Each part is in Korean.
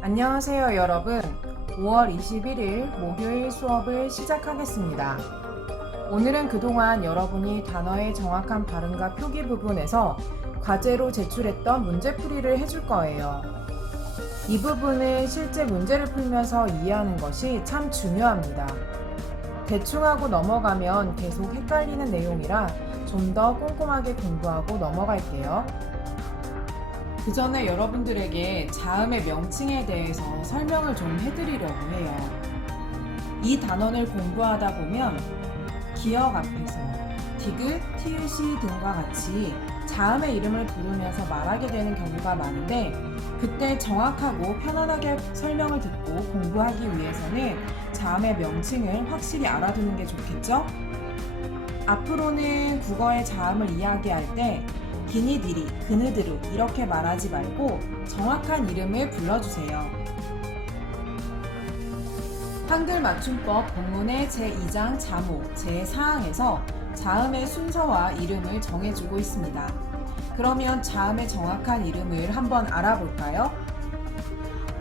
안녕하세요 여러분. 5월 21일 목요일 수업을 시작하겠습니다. 오늘은 그동안 여러분이 단어의 정확한 발음과 표기 부분에서 과제로 제출했던 문제풀이를 해줄 거예요. 이 부분은 실제 문제를 풀면서 이해하는 것이 참 중요합니다. 대충 하고 넘어가면 계속 헷갈리는 내용이라 좀 더 꼼꼼하게 공부하고 넘어갈게요. 그 전에 여러분들에게 자음의 명칭에 대해서 설명을 좀 해드리려고 해요. 이 단원을 공부하다 보면 기역 앞에서 디귿, 티읕이 등과 같이 자음의 이름을 부르면서 말하게 되는 경우가 많은데 그때 정확하고 편안하게 설명을 듣고 공부하기 위해서는 자음의 명칭을 확실히 알아두는 게 좋겠죠? 앞으로는 국어의 자음을 이야기할 때 기니디리, 그느드르 이렇게 말하지 말고 정확한 이름을 불러주세요. 한글 맞춤법 본문의 제2장 자목, 제4항에서 자음의 순서와 이름을 정해주고 있습니다. 그러면 자음의 정확한 이름을 한번 알아볼까요?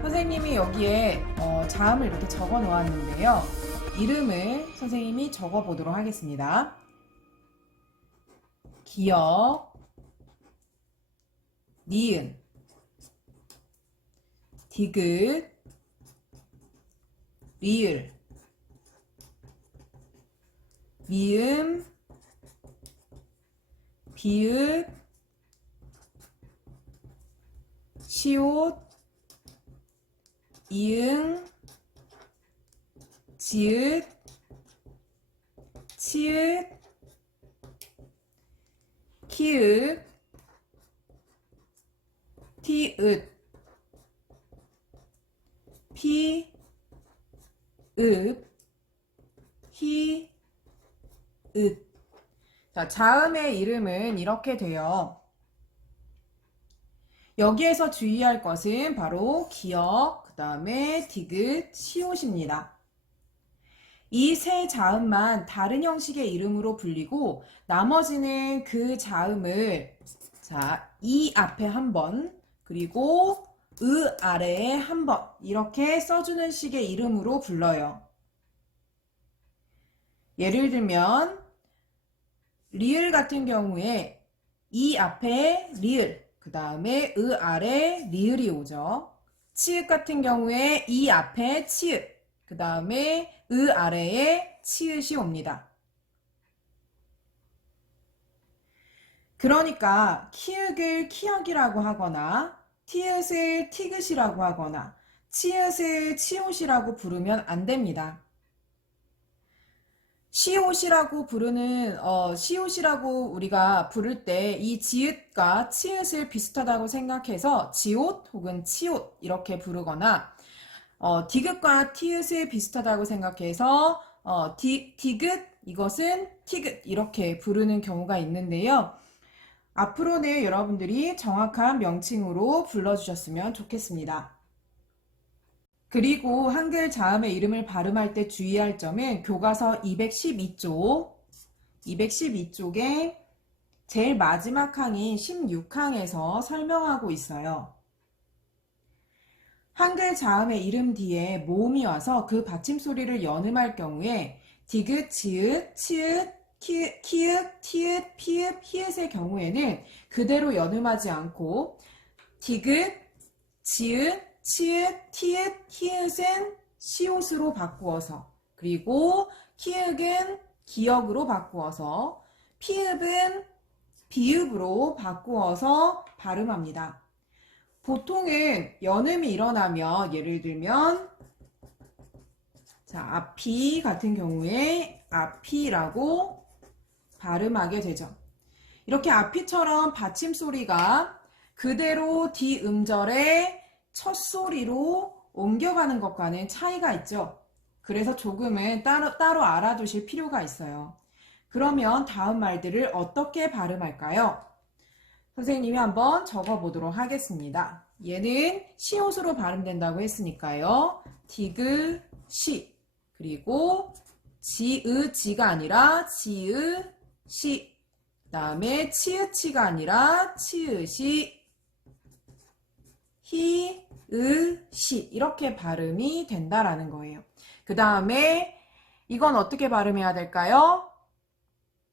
선생님이 여기에 자음을 이렇게 적어 놓았는데요. 이름을 선생님이 적어 보도록 하겠습니다. 기역, 니은, 디귿, 리을, 미음, 비읍, 시옷, 이응, 지읒, 치읒, 키읔, 티읒, 피읍, 히읗. 자, 자음의 이름은 이렇게 돼요. 여기에서 주의할 것은 바로 기역, 그 다음에 디귿, 시옷입니다. 이 세 자음만 다른 형식의 이름으로 불리고 나머지는 그 자음을 이 앞에 한 번, 그리고 아래에 한 번 이렇게 써주는 식의 이름으로 불러요. 예를 들면 리을 같은 경우에 이 앞에 리을, 그 다음에 아래 리을이 오죠. 치읓 같은 경우에 이 앞에 치읓, 그 다음에 아래에 치읓이 옵니다. 그러니까 키읔을 키역이라고 하거나 티읕을 티귿이라고 하거나 치읓을 치옷이라고 부르면 안 됩니다. 시옷이라고 시옷이라고 우리가 부를 때 이 지읒과 치읓을 비슷하다고 생각해서 지옷 혹은 치옷 이렇게 부르거나 디귿과 티읕을 비슷하다고 생각해서 디귿 이것은 티귿 이렇게 부르는 경우가 있는데요. 앞으로는 여러분들이 정확한 명칭으로 불러주셨으면 좋겠습니다. 그리고 한글 자음의 이름을 발음할 때 주의할 점은 교과서 212쪽에 제일 마지막 항인 16항에서 설명하고 있어요. 한글 자음의 이름 뒤에 모음이 와서 그 받침소리를 연음할 경우에 디귿, 지읒, 치읒, 키읔, 티읒, 피읒, 히읗의 경우에는 그대로 연음하지 않고 디귿, 지읒, 치읒, 티읒, 히읗은 시옷으로 바꾸어서, 그리고 키읔은 기역으로 바꾸어서, 피읍은 비읍으로 바꾸어서 발음합니다. 보통은 연음이 일어나면 예를 들면 앞이 같은 경우에 앞이라고 발음하게 되죠. 이렇게 앞이처럼 받침소리가 그대로 디음절의 첫 소리로 옮겨가는 것과는 차이가 있죠. 그래서 조금은 따로 알아두실 필요가 있어요. 그러면 다음 말들을 어떻게 발음할까요? 선생님이 한번 적어보도록 하겠습니다. 얘는 시옷으로 발음된다고 했으니까요. 디귿시, 그리고 지읒지가 아니라 지읒시, 그 다음에 치읒치가 아니라 치읒이, 히, 시 이렇게 발음이 된다라는 거예요. 그 다음에 이건 어떻게 발음해야 될까요?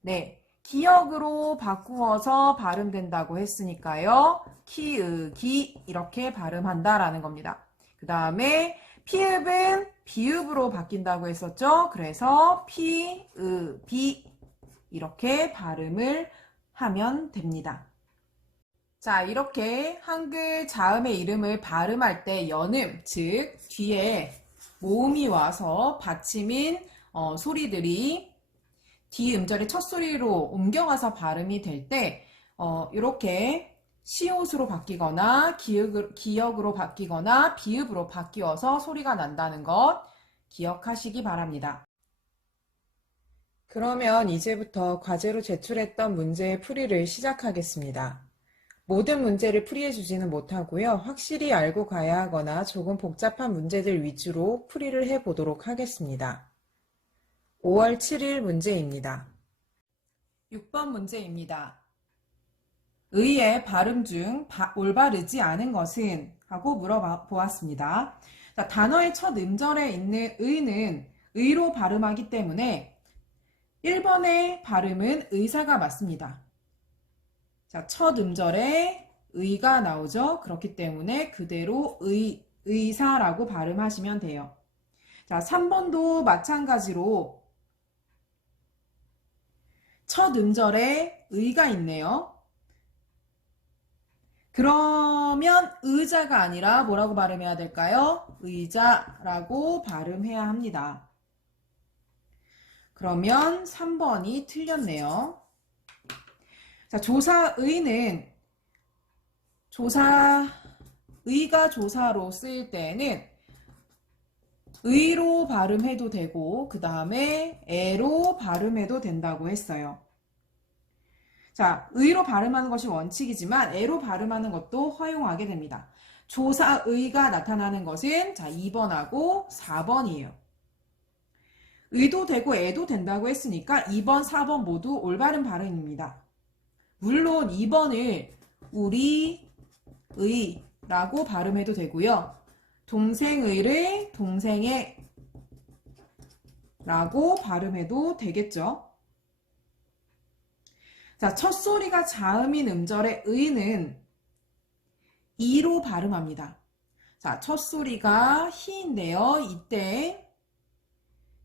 네, 기역으로 바꾸어서 발음된다고 했으니까요. 기 이렇게 발음한다라는 겁니다. 그 다음에 피읍은 비읍으로 바뀐다고 했었죠. 그래서 비 이렇게 발음을 하면 됩니다. 자, 이렇게 한글 자음의 이름을 발음할 때 연음, 즉 뒤에 모음이 와서 받침인 소리들이 뒤 음절의 첫 소리로 옮겨가서 발음이 될 때 이렇게 시옷으로 바뀌거나 기역으로 바뀌거나 비읍으로 바뀌어서 소리가 난다는 것 기억하시기 바랍니다. 그러면 이제부터 과제로 제출했던 문제의 풀이를 시작하겠습니다. 모든 문제를 풀이해 주지는 못하고요. 확실히 알고 가야 하거나 조금 복잡한 문제들 위주로 풀이를 해보도록 하겠습니다. 5월 7일 문제입니다. 6번 문제입니다. 의의 발음 중 올바르지 않은 것은? 하고 물어보았습니다. 자, 단어의 첫 음절에 있는 의는 의로 발음하기 때문에 1번의 발음은 의사가 맞습니다. 자, 첫 음절에 의가 나오죠. 그렇기 때문에 그대로 의사라고 발음하시면 돼요. 자, 3번도 마찬가지로 첫 음절에 의가 있네요. 그러면 의자가 아니라 뭐라고 발음해야 될까요? 의자라고 발음해야 합니다. 그러면 3번이 틀렸네요. 자, 조사의는 의가 조사로 쓰일 때는 의로 발음해도 되고 그 다음에 애로 발음해도 된다고 했어요. 자, 의로 발음하는 것이 원칙이지만 애로 발음하는 것도 허용하게 됩니다. 조사의가 나타나는 것은 자, 2번하고 4번이에요. 의도 되고 애도 된다고 했으니까 2번, 4번 모두 올바른 발음입니다. 물론 2번을 우리 의라고 발음해도 되고요. 동생의를 동생의 라고 발음해도 되겠죠. 자, 첫 소리가 자음인 음절의 의는 이로 발음합니다. 자, 첫 소리가 히인데요. 이때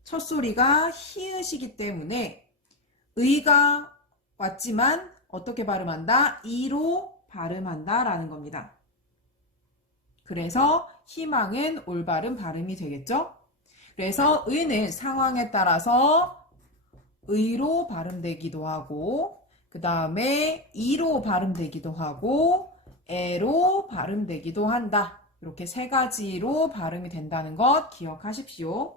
첫 소리가 히읗이기 때문에 의가 왔지만 어떻게 발음한다? 이로 발음한다 라는 겁니다. 그래서 희망은 올바른 발음이 되겠죠? 그래서 의는 상황에 따라서 의로 발음되기도 하고 그 다음에 이로 발음되기도 하고 애로 발음되기도 한다. 이렇게 세 가지로 발음이 된다는 것 기억하십시오.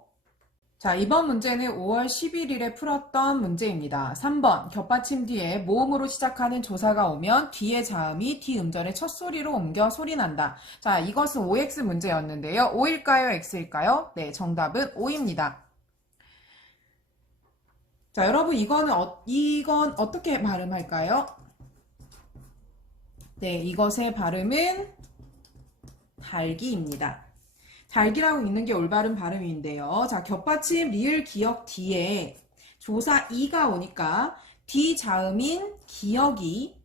자, 이번 문제는 5월 11일에 풀었던 문제입니다. 3번, 겹받침 뒤에 모음으로 시작하는 조사가 오면 뒤에 자음이 뒤 음절의 첫 소리로 옮겨 소리난다. 자, 이것은 OX 문제였는데요. O일까요? X일까요? 네, 정답은 O입니다. 자, 여러분 이건 어떻게 발음할까요? 네, 이것의 발음은 달기입니다. 달기라고 있는 게 올바른 발음인데요. 자, 겹받침 리을 기역 뒤에 조사 이가 오니까 뒤 자음인 기역이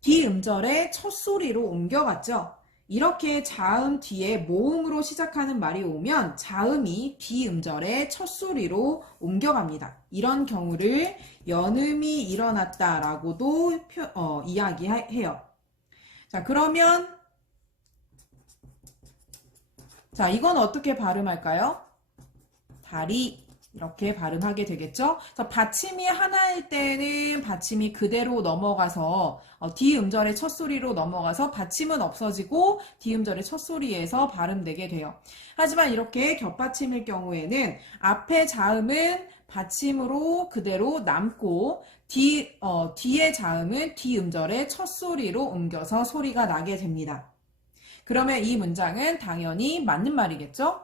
뒤 음절의 첫 소리로 옮겨갔죠. 이렇게 자음 뒤에 모음으로 시작하는 말이 오면 자음이 뒤 음절의 첫 소리로 옮겨갑니다. 이런 경우를 연음이 일어났다라고도 이야기해요. 자, 그러면 자, 이건 어떻게 발음할까요? 다리 이렇게 발음하게 되겠죠? 그래서 받침이 하나일 때는 받침이 그대로 넘어가서 뒤 음절의 첫 소리로 넘어가서 받침은 없어지고 뒤 음절의 첫 소리에서 발음되게 돼요. 하지만 이렇게 겹받침일 경우에는 앞에 자음은 받침으로 그대로 남고 뒤에 자음은 뒤 음절의 첫 소리로 옮겨서 소리가 나게 됩니다. 그러면 이 문장은 당연히 맞는 말이겠죠?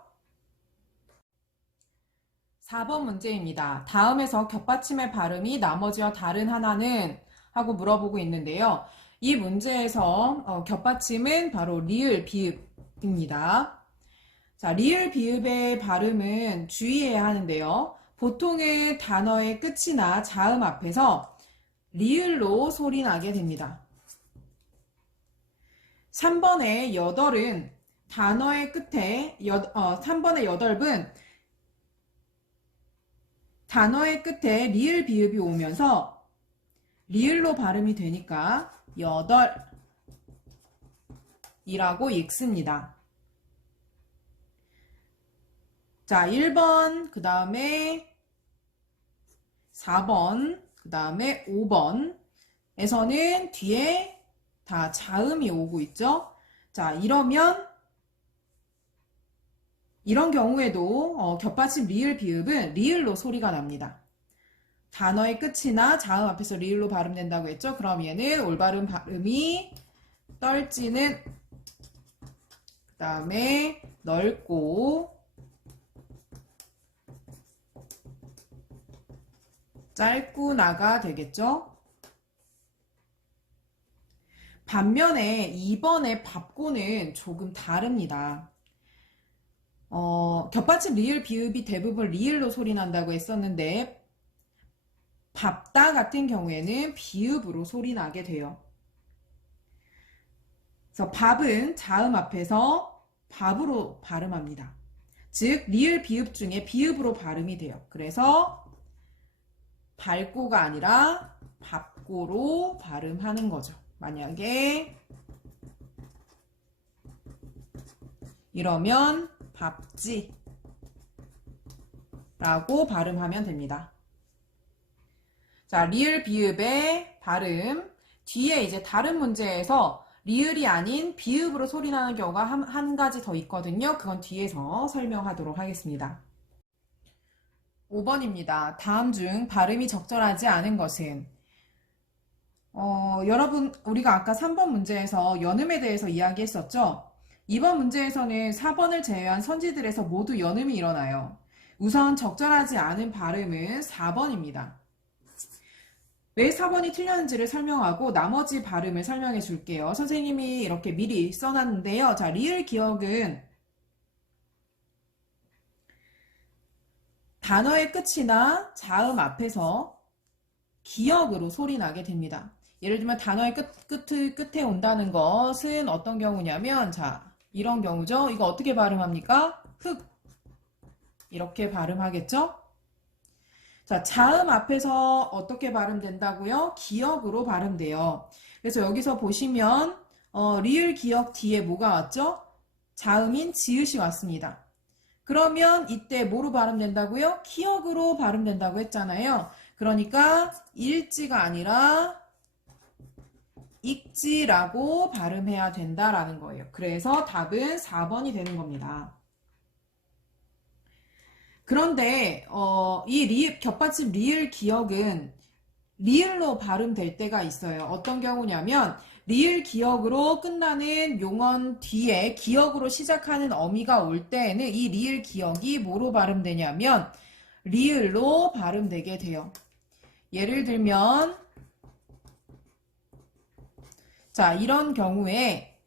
4번 문제입니다. 다음에서 겹받침의 발음이 나머지와 다른 하나는? 하고 물어보고 있는데요. 이 문제에서 겹받침은 바로 리을, 비읍입니다. 자, 리을, 비읍의 발음은 주의해야 하는데요. 보통은 단어의 끝이나 자음 앞에서 리을로 소리 나게 됩니다. 3번의 여덟은 단어의 끝에 3번의 여덟은 단어의 끝에 리을 비읍이 오면서 리을로 발음이 되니까 여덟이라고 읽습니다. 자, 1번, 그 다음에 4번, 그 다음에 5번에서는 뒤에 다 자음이 오고 있죠. 자, 이런 경우에도 겹받침 리을, 비읍은 리을로 소리가 납니다. 단어의 끝이나 자음 앞에서 리을로 발음된다고 했죠. 그럼 얘는 올바른 발음이 떨지는, 그 다음에 넓고, 짧구나가 되겠죠. 반면에 2번의 밥고는 조금 다릅니다. 겹받침 리을, 비읍이 대부분 리을로 소리 난다고 했었는데 밥다 같은 경우에는 비읍으로 소리 나게 돼요. 그래서 밥은 자음 앞에서 밥으로 발음합니다. 즉 리을, 비읍 중에 비읍으로 발음이 돼요. 그래서 발고가 아니라 밥고로 발음하는 거죠. 만약에 이러면 밥지 라고 발음하면 됩니다. 자, 리을, 비읍의 발음 뒤에 이제 다른 문제에서 리을이 아닌 비읍으로 소리 나는 경우가 한 가지 더 있거든요. 그건 뒤에서 설명하도록 하겠습니다. 5번입니다. 다음 중 발음이 적절하지 않은 것은? 여러분, 우리가 아까 3번 문제에서 연음에 대해서 이야기했었죠? 이번 문제에서는 4번을 제외한 선지들에서 모두 연음이 일어나요. 우선 적절하지 않은 발음은 4번입니다. 왜 4번이 틀렸는지를 설명하고 나머지 발음을 설명해 줄게요. 선생님이 이렇게 미리 써놨는데요. 자, 리을 기억은 단어의 끝이나 자음 앞에서 기역으로 소리 나게 됩니다. 예를 들면 단어의 끝에 온다는 것은 어떤 경우냐면, 자, 이런 경우죠. 이거 어떻게 발음합니까? 흑. 이렇게 발음하겠죠? 자, 자음 앞에서 어떻게 발음된다고요? 기역으로 발음돼요. 그래서 여기서 보시면 리을 기역 뒤에 뭐가 왔죠? 자음인 지읒이 왔습니다. 그러면 이때 뭐로 발음된다고요? 기역으로 발음된다고 했잖아요. 그러니까 일지가 아니라 익지라고 발음해야 된다라는 거예요. 그래서 답은 4번이 되는 겁니다. 그런데 이 겹받침 리을 기역은 리을로 발음될 때가 있어요. 어떤 경우냐면 리을 기역으로 끝나는 용언 뒤에 기역으로 시작하는 어미가 올 때에는 이 리을 기역이 뭐로 발음되냐면 리을로 발음되게 돼요. 예를 들면 자, 이런 경우에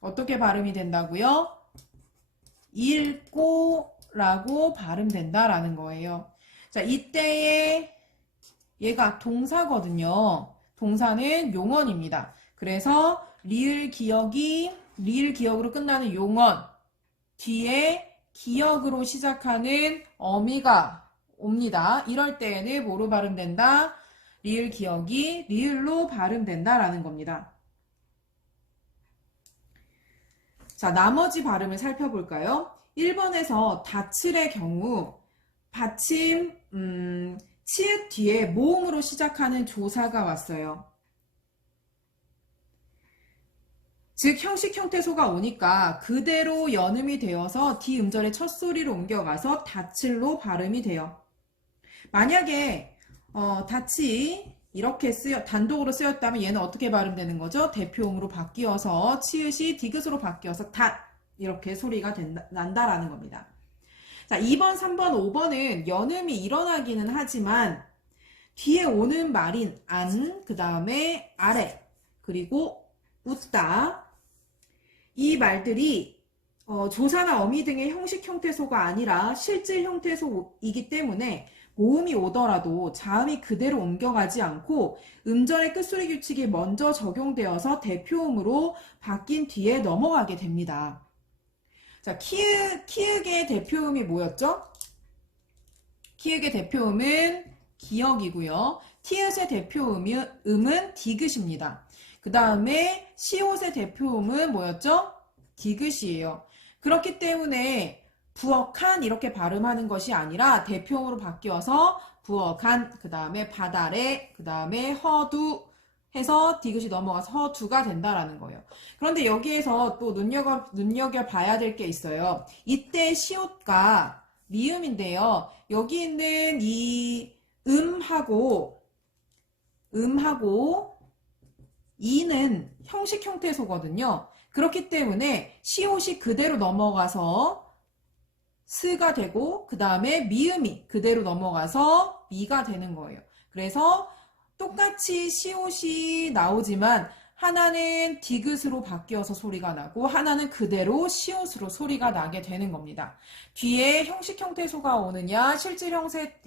어떻게 발음이 된다고요? 읽고라고 발음된다라는 거예요. 자, 이때에 얘가 동사거든요. 동사는 용언입니다. 그래서 리을 기역으로 끝나는 용언 뒤에 기역으로 시작하는 어미가 옵니다. 이럴 때에는 뭐로 발음된다? 리을 기역이 리을로 발음된다라는 겁니다. 자, 나머지 발음을 살펴볼까요? 1번에서 닷을의 경우 받침 치읓 뒤에 모음으로 시작하는 조사가 왔어요. 즉 형식 형태소가 오니까 그대로 연음이 되어서 D 음절의 첫 소리로 옮겨가서 닷을로 발음이 돼요. 만약에 닷이 이렇게 단독으로 쓰였다면 얘는 어떻게 발음되는 거죠? 대표음으로 바뀌어서 치읓이 디귿으로 바뀌어서 닷 이렇게 소리가 난다라는 겁니다. 자, 2번, 3번, 5번은 연음이 일어나기는 하지만 뒤에 오는 말인 안, 그 다음에 아래, 그리고 웃다. 이 말들이 조사나 어미 등의 형식 형태소가 아니라 실질 형태소이기 때문에 모음이 오더라도 자음이 그대로 옮겨가지 않고 음절의 끝소리 규칙이 먼저 적용되어서 대표음으로 바뀐 뒤에 넘어가게 됩니다. 자, 키읔의 대표음이 뭐였죠? 키읔의 대표음은 기역이고요. 티읕의 대표음은 디귿입니다. 그 다음에 시옷의 대표음은 뭐였죠? 디귿이에요. 그렇기 때문에 부엌한 이렇게 발음하는 것이 아니라 대표음으로 바뀌어서 부엌한, 그 다음에 바다래, 그 다음에 허두 해서 디귿이 넘어가서 허두가 된다라는 거예요. 그런데 여기에서 또 눈여겨봐야 될 게 있어요. 이때 시옷과 미음인데요. 여기 있는 이 음하고 이는 형식 형태소거든요. 그렇기 때문에 시옷이 그대로 넘어가서 스가 되고 그 다음에 미음이 그대로 넘어가서 미가 되는 거예요. 그래서 똑같이 시옷이 나오지만 하나는 디귿으로 바뀌어서 소리가 나고 하나는 그대로 시옷으로 소리가 나게 되는 겁니다. 뒤에 형식 형태소가 오느냐 실질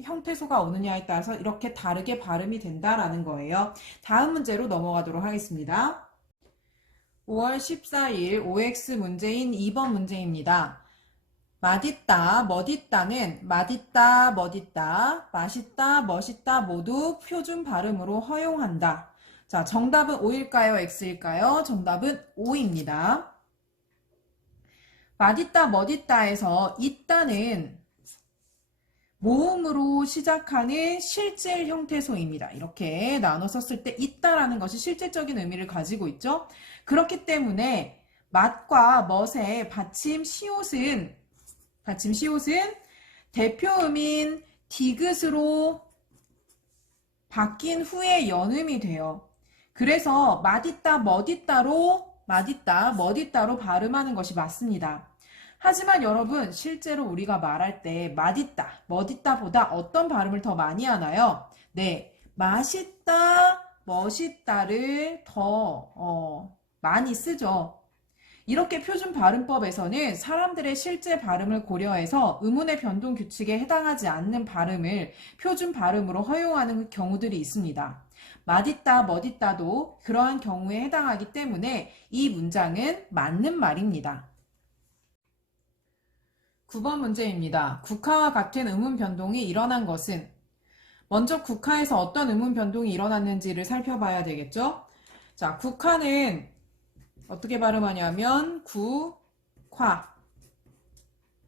형태소가 오느냐에 따라서 이렇게 다르게 발음이 된다라는 거예요. 다음 문제로 넘어가도록 하겠습니다. 5월 14일 OX 문제인 2번 문제입니다. 맛있다, 멋있다는 맛있다, 멋있다, 맛있다, 멋있다 모두 표준 발음으로 허용한다. 자, 정답은 O일까요? X일까요? 정답은 O입니다. 맛있다, 멋있다에서 있다는 모음으로 시작하는 실질 형태소입니다. 이렇게 나눠 썼을 때 있다라는 것이 실질적인 의미를 가지고 있죠. 그렇기 때문에 맛과 멋의 받침 시옷은 대표음인 디귿으로 바뀐 후에 연음이 돼요. 그래서 맛있다, 멋있다로 발음하는 것이 맞습니다. 하지만 여러분, 실제로 우리가 말할 때 맛있다, 멋있다보다 어떤 발음을 더 많이 하나요? 네, 맛있다, 멋있다를 더 많이 쓰죠. 이렇게 표준 발음법에서는 사람들의 실제 발음을 고려해서 음운의 변동 규칙에 해당하지 않는 발음을 표준 발음으로 허용하는 경우들이 있습니다. 맛있다, 멋있다도 그러한 경우에 해당하기 때문에 이 문장은 맞는 말입니다. 9번 문제입니다. 국하와 같은 음운 변동이 일어난 것은? 먼저 국하에서 어떤 음운 변동이 일어났는지를 살펴봐야 되겠죠? 자, 국하는 어떻게 발음하냐면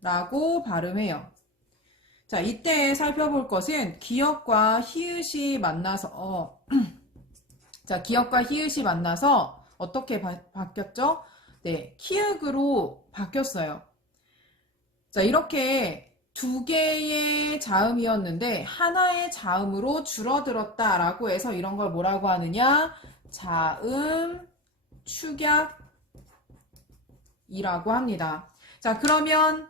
국화라고 발음해요. 자, 이때 살펴볼 것은 기역과 히읗이 만나서 자, 기역과 히읗이 만나서 어떻게 바뀌었죠? 네, 키읔으로 바뀌었어요. 자, 이렇게 두 개의 자음이었는데 하나의 자음으로 줄어들었다라고 해서 이런 걸 뭐라고 하느냐? 자음 축약이라고 합니다. 자, 그러면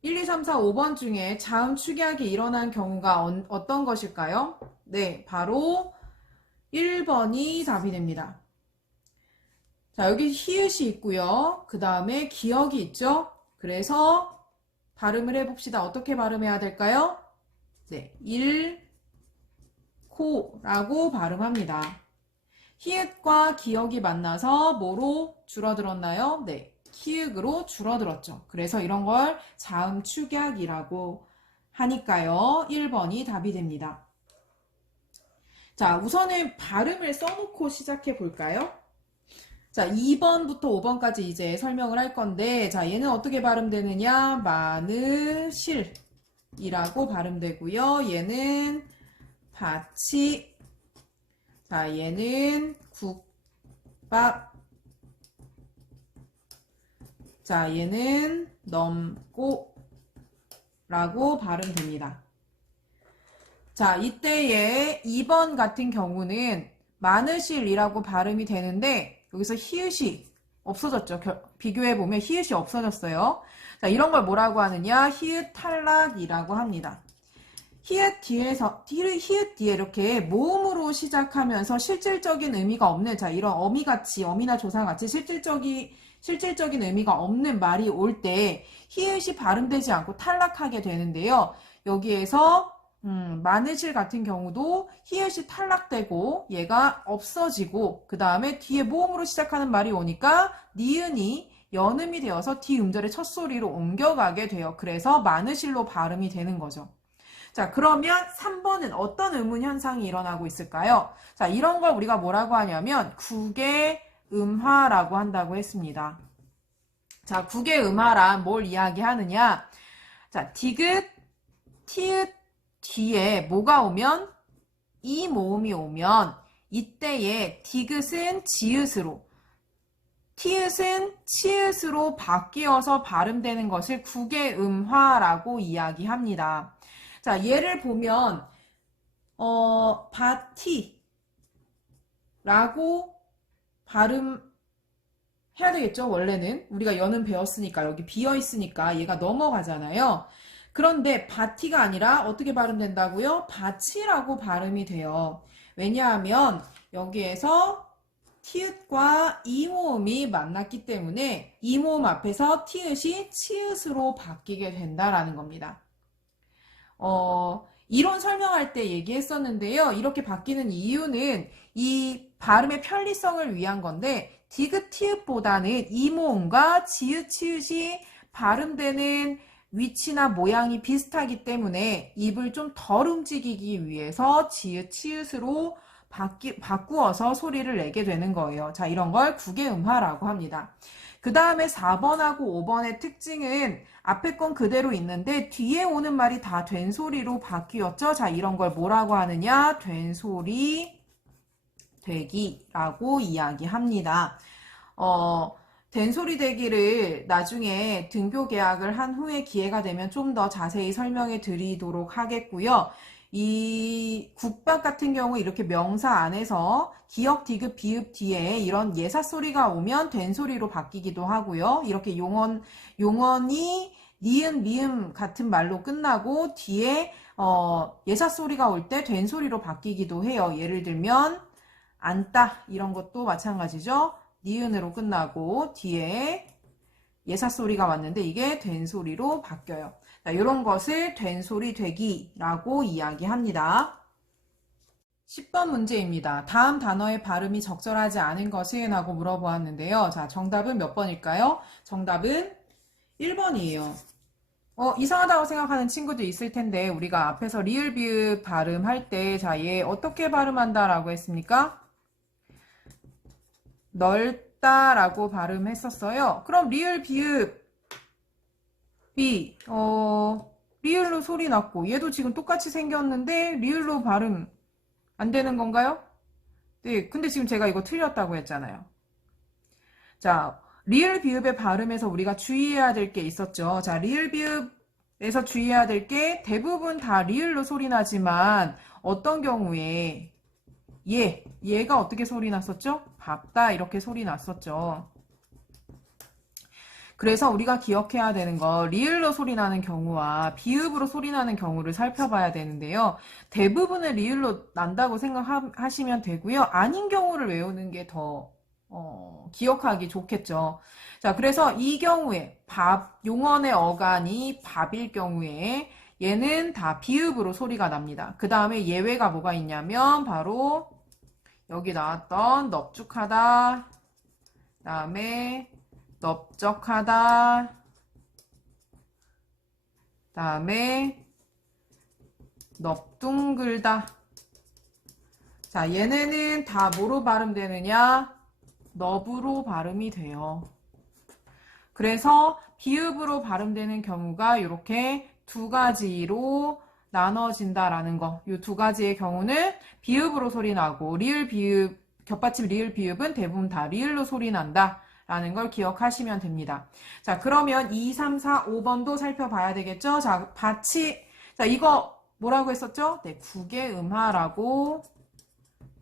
1, 2, 3, 4, 5번 중에 자음 축약이 일어난 경우가 어떤 것일까요? 네, 바로 1번이 답이 됩니다. 자, 여기 히읗이 있고요. 그 다음에 기역이 있죠? 그래서 발음을 해봅시다. 어떻게 발음해야 될까요? 네, 일코라고 발음합니다. 히읗과 기역이 만나서 뭐로 줄어들었나요? 네, 키읔으로 줄어들었죠. 그래서 이런 걸 자음 축약이라고 하니까요. 1번이 답이 됩니다. 자, 우선은 발음을 써놓고 시작해 볼까요? 자, 2번부터 5번까지 이제 설명을 할 건데, 자, 얘는 어떻게 발음되느냐? 마느실이라고 발음되고요. 얘는 바치. 자, 얘는 국밥. 자, 얘는 넘고 라고 발음됩니다. 자, 이때의 2번 같은 경우는 마느실이라고 발음이 되는데 여기서 히읗이 없어졌죠. 비교해보면 히읗이 없어졌어요. 자, 이런 걸 뭐라고 하느냐? 히읗 탈락이라고 합니다. 히읗 뒤에 이렇게 모음으로 시작하면서 실질적인 의미가 없는, 자, 이런 어미같이, 어미나 조사같이 실질적인 의미가 없는 말이 올 때 히읗이 발음되지 않고 탈락하게 되는데요. 여기에서 마늘실 같은 경우도 히읗이 탈락되고 얘가 없어지고 그 다음에 뒤에 모음으로 시작하는 말이 오니까 니은이 연음이 되어서 뒤 음절의 첫 소리로 옮겨가게 돼요. 그래서 마늘실로 발음이 되는 거죠. 자, 그러면 3번은 어떤 의문 현상이 일어나고 있을까요? 자, 이런 걸 우리가 뭐라고 하냐면 국의 음화라고 한다고 했습니다. 자, 국의 음화란 뭘 이야기하느냐? 자, 디귿, 티읕 뒤에 뭐가 오면? 이 모음이 오면 이때에 디귿은 지읒으로, 티읕은 치읒으로 바뀌어서 발음되는 것을 국의 음화라고 이야기합니다. 자, 예를 보면 바티라고 발음해야 되겠죠. 원래는 우리가 연음 배웠으니까 여기 비어 있으니까 얘가 넘어가잖아요. 그런데 바티가 아니라 어떻게 발음된다고요? 바치라고 발음이 돼요. 왜냐하면 여기에서 티읕과 이모음이 만났기 때문에 이모음 앞에서 티읕이 치읒으로 바뀌게 된다라는 겁니다. 이론 설명할 때 얘기했었는데요. 이렇게 바뀌는 이유는 이 발음의 편리성을 위한 건데 디귿, 티읕보다는 이모음과 지읒, 치읒이 발음되는 위치나 모양이 비슷하기 때문에 입을 좀 덜 움직이기 위해서 지읒, 치읒으로 바꾸어서 소리를 내게 되는 거예요. 자, 이런 걸 국의 음화라고 합니다. 그 다음에 4번하고 5번의 특징은 앞에 건 그대로 있는데 뒤에 오는 말이 다 된소리로 바뀌었죠. 자, 이런 걸 뭐라고 하느냐? 된소리 되기라고 이야기합니다. 된소리 되기를 나중에 등교 계약을 한 후에 기회가 되면 좀 더 자세히 설명해 드리도록 하겠고요. 이 국밥 같은 경우 이렇게 명사 안에서 기역, 디귿, 비읍 뒤에 이런 예사 소리가 오면 된소리로 바뀌기도 하고요. 이렇게 용언이 니은, 미음 같은 말로 끝나고 뒤에 예사 소리가 올 때 된소리로 바뀌기도 해요. 예를 들면 안따 이런 것도 마찬가지죠. 니은으로 끝나고 뒤에 예사 소리가 왔는데 이게 된소리로 바뀌어요. 자, 이런 것을 된소리 되기라고 이야기합니다. 10번 문제입니다. 다음 단어의 발음이 적절하지 않은 것은? 하고 물어보았는데요. 자, 정답은 몇 번일까요? 정답은 1번이에요. 이상하다고 생각하는 친구도 있을 텐데 우리가 앞에서 리을 비읍 발음할 때 자, 얘 어떻게 발음한다 라고 했습니까? 넓다라고 발음했었어요. 그럼 리을 비읍 비 리을로 소리 났고 얘도 지금 똑같이 생겼는데 리을로 발음 안 되는 건가요? 네, 근데 지금 제가 이거 틀렸다고 했잖아요. 자, 리을 비읍의 발음에서 우리가 주의해야 될 게 있었죠. 자, 리을 비읍에서 주의해야 될 게 대부분 다 리을로 소리 나지만 어떤 경우에 얘가 어떻게 소리 났었죠? 밥다 이렇게 소리 났었죠. 그래서 우리가 기억해야 되는 거 리을로 소리 나는 경우와 비읍으로 소리 나는 경우를 살펴봐야 되는데요. 대부분은 리을로 난다고 생각하시면 되고요. 아닌 경우를 외우는 게 더 기억하기 좋겠죠. 자, 그래서 이 경우에 용언의 어간이 밥일 경우에 얘는 다 비읍으로 소리가 납니다. 그 다음에 예외가 뭐가 있냐면 바로 여기 나왔던 넙죽하다, 그 다음에 넓적하다, 그 다음에 넙둥글다. 자, 얘네는 다 뭐로 발음되느냐? 넙으로 발음이 돼요. 그래서 비읍으로 발음되는 경우가 이렇게 두 가지로 나눠진다라는 거. 이 두 가지의 경우는 비읍으로 소리 나고 리을 비읍, 겹받침 리을 비읍은 대부분 다 리을로 소리 난다 라는 걸 기억하시면 됩니다. 자, 그러면 2, 3, 4, 5번도 살펴봐야 되겠죠? 자, 자, 이거 뭐라고 했었죠? 네, 국의 음화라고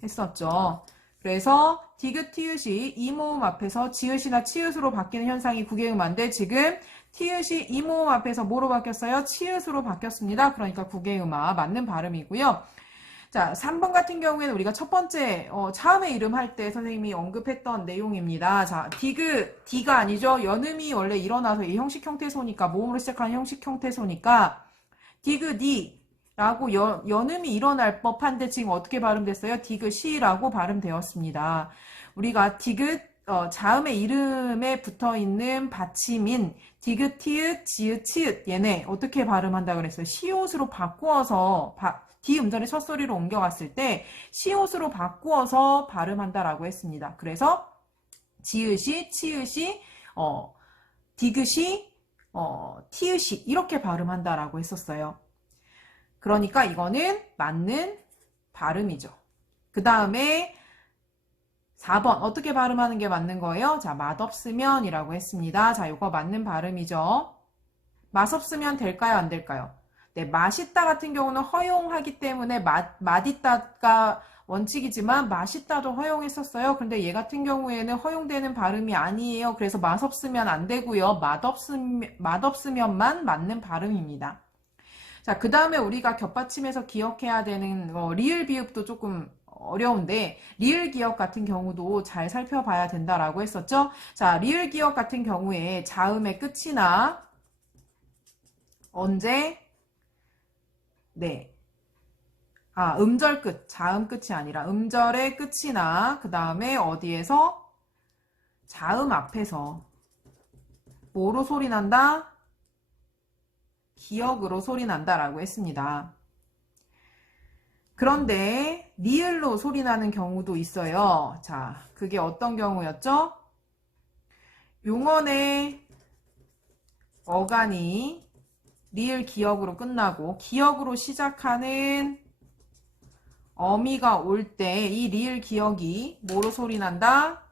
했었죠. 그래서 디귿, 티읕이 이 모음 앞에서 지읒이나 치읓으로 바뀌는 현상이 국외음화인데 지금 티읕이 이 모음 앞에서 뭐로 바뀌었어요? 치읓으로 바뀌었습니다. 그러니까 국외음화 맞는 발음이고요. 자, 3번 같은 경우에는 우리가 첫 번째 자음의 이름 할 때 선생님이 언급했던 내용입니다. 자, 디가 아니죠. 연음이 원래 일어나서 이 형식 형태소니까 모음으로 시작하는 형식 형태소니까 디귿이라고 연음이 일어날 법한데 지금 어떻게 발음됐어요? 디귿이라고 발음되었습니다. 우리가 디귿 자음의 이름에 붙어있는 받침인 디귿, 티읕, 지읒, 치읓 얘네 어떻게 발음한다 그랬어요? 시옷으로 바꾸어서 디 음절의 첫 소리로 옮겨갔을 때 시옷으로 바꾸어서 발음한다라고 했습니다. 그래서 지읒이, 치읓이, 디귿이, 티읕이 이렇게 발음한다라고 했었어요. 그러니까 이거는 맞는 발음이죠. 그 다음에 4번 어떻게 발음하는 게 맞는 거예요? 자, 맛없으면 이라고 했습니다. 자, 이거 맞는 발음이죠. 맛없으면 될까요? 안 될까요? 네, 맛있다 같은 경우는 허용하기 때문에 맛있다가 원칙이지만 맛있다도 허용했었어요. 근데 얘 같은 경우에는 허용되는 발음이 아니에요. 그래서 맛없으면 안 되고요. 맛없으면만 맞는 발음입니다. 자, 그 다음에 우리가 겹받침에서 기억해야 되는 리을 비읍도 조금 어려운데 리을 기억 같은 경우도 잘 살펴봐야 된다라고 했었죠. 자, 리을 기억 같은 경우에 자음의 끝이나 언제 네. 음절 끝, 자음 끝이 아니라 음절의 끝이나 그 다음에 어디에서 자음 앞에서 뭐로 소리 난다? 기역으로 소리 난다라고 했습니다. 그런데 리을로 소리 나는 경우도 있어요. 자, 그게 어떤 경우였죠? 용언의 어간이 리을 기역으로 끝나고 기역으로 시작하는 어미가 올 때 이 리을 기역이 뭐로 소리 난다?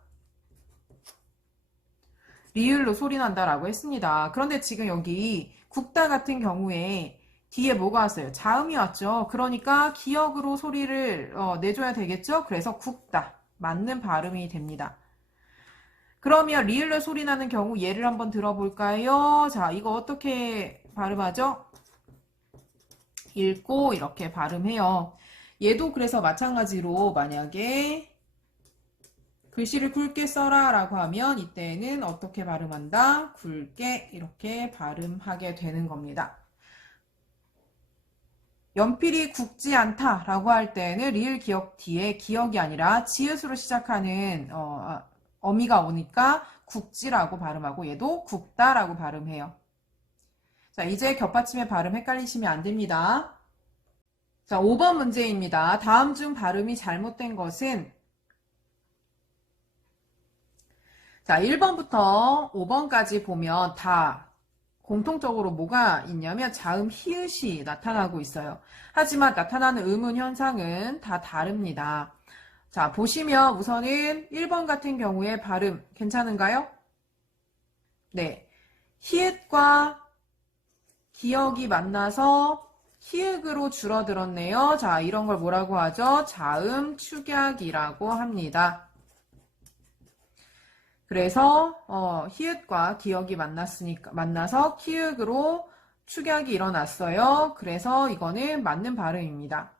리을로 소리 난다라고 했습니다. 그런데 지금 여기 국다 같은 경우에 뒤에 뭐가 왔어요? 자음이 왔죠. 그러니까 기역으로 소리를 내줘야 되겠죠. 그래서 국다 맞는 발음이 됩니다. 그러면 리을로 소리 나는 경우 예를 한번 들어볼까요? 자, 이거 어떻게 발음하죠? 읽고 이렇게 발음해요. 얘도 그래서 마찬가지로 만약에 글씨를 굵게 써라 라고 하면 이때는 어떻게 발음한다? 굵게 이렇게 발음하게 되는 겁니다. 연필이 굵지 않다 라고 할 때는 리을 기역 뒤에 기역이 아니라 지읒으로 시작하는 어미가 오니까 굵지라고 발음하고 얘도 굵다라고 발음해요. 자, 이제 겹받침의 발음 헷갈리시면 안 됩니다. 자, 5번 문제입니다. 다음 중 발음이 잘못된 것은 자, 1번부터 5번까지 보면 다 공통적으로 뭐가 있냐면 자음 히읗이 나타나고 있어요. 하지만 나타나는 음운 현상은 다 다릅니다. 자, 보시면 우선은 1번 같은 경우에 발음 괜찮은가요? 네. 히읗과 기역이 만나서 히읗으로 줄어들었네요. 자, 이런 걸 뭐라고 하죠? 자음 축약이라고 합니다. 그래서 히읗과 기역이 만나서 키읔으로 축약이 일어났어요. 그래서 이거는 맞는 발음입니다.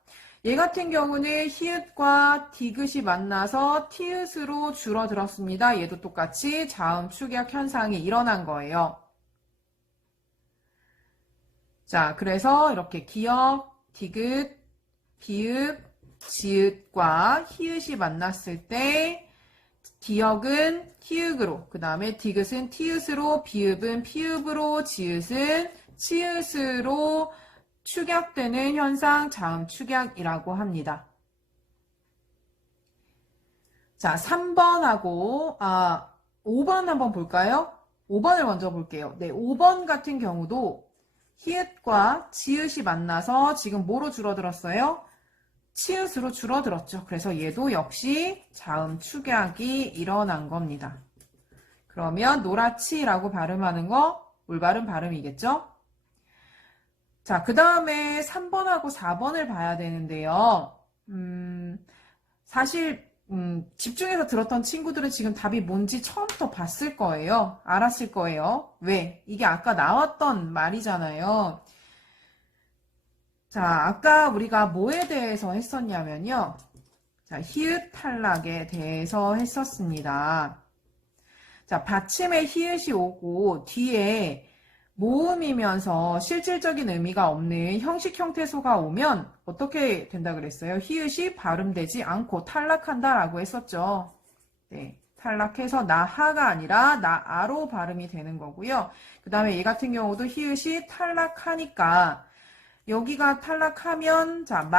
얘 같은 경우는 히읗과 디귿이 만나서 티읕으로 줄어들었습니다. 얘도 똑같이 자음 축약 현상이 일어난 거예요. 자, 그래서 이렇게 기역, 디귿, 비읍, 지읒과 히읗이 만났을 때 기역은 키읔으로, 그 다음에 디귿은 티읕으로, 비읍은 피읍으로, 지읒은 치읓으로 축약되는 현상 자음 축약이라고 합니다. 자, 3번하고 5번 한번 볼까요? 5번을 먼저 볼게요. 네, 5번 같은 경우도 히읗과 지읒이 만나서 지금 뭐로 줄어들었어요? 치읓으로 줄어들었죠. 그래서 얘도 역시 자음 축약이 일어난 겁니다. 그러면 노랗지라고 발음하는 거 올바른 발음이겠죠? 자, 그 다음에 3번하고 4번을 봐야 되는데요. 사실 집중해서 들었던 친구들은 지금 답이 뭔지 처음부터 봤을 거예요. 알았을 거예요. 왜? 이게 아까 나왔던 말이잖아요. 자, 아까 우리가 뭐에 대해서 했었냐면요. 자, 히읗 탈락에 대해서 했었습니다. 자, 받침에 히읗이 오고 뒤에 모음이면서 실질적인 의미가 없는 형식 형태소가 오면 어떻게 된다 그랬어요? 히읗이 발음되지 않고 탈락한다라고 했었죠. 네, 탈락해서 나하가 아니라 나아로 발음이 되는 거고요. 그 다음에 얘 같은 경우도 히읗이 탈락하니까 여기가 탈락하면 자,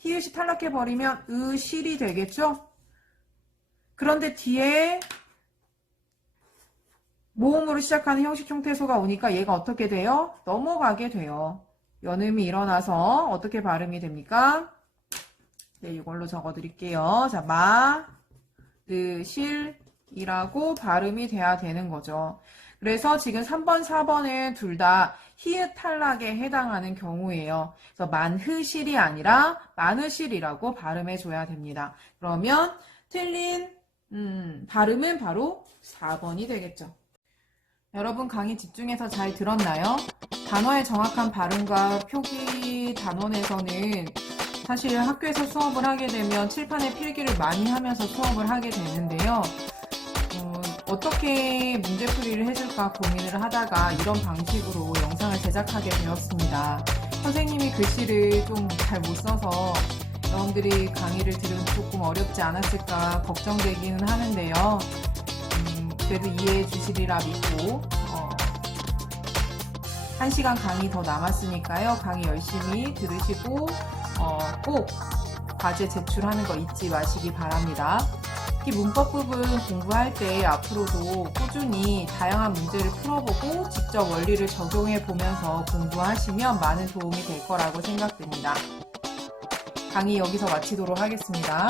히읗이 탈락해버리면 의실이 되겠죠? 그런데 뒤에 모음으로 시작하는 형식 형태소가 오니까 얘가 어떻게 돼요? 넘어가게 돼요. 연음이 일어나서 어떻게 발음이 됩니까? 네, 이걸로 적어드릴게요. 자, 실이라고 발음이 돼야 되는 거죠. 그래서 지금 3번, 4번은 둘 다 히읗 탈락에 해당하는 경우예요. 그래서 만흐실이 아니라 만흐실이라고 발음해줘야 됩니다. 그러면 틀린 발음은 바로 4번이 되겠죠. 여러분 강의 집중해서 잘 들었나요? 단어의 정확한 발음과 표기 단원에서는 사실 학교에서 수업을 하게 되면 칠판에 필기를 많이 하면서 수업을 하게 되는데요. 어떻게 문제풀이를 해줄까 고민을 하다가 이런 방식으로 영상을 제작하게 되었습니다. 선생님이 글씨를 좀 잘 못 써서 여러분들이 강의를 들으면 조금 어렵지 않았을까 걱정되기는 하는데요. 그래도 이해해 주시리라 믿고 1시간 강의 더 남았으니까요. 강의 열심히 들으시고 꼭 과제 제출하는 거 잊지 마시기 바랍니다. 특히 문법 부분 공부할 때 앞으로도 꾸준히 다양한 문제를 풀어보고 직접 원리를 적용해 보면서 공부하시면 많은 도움이 될 거라고 생각됩니다. 강의 여기서 마치도록 하겠습니다.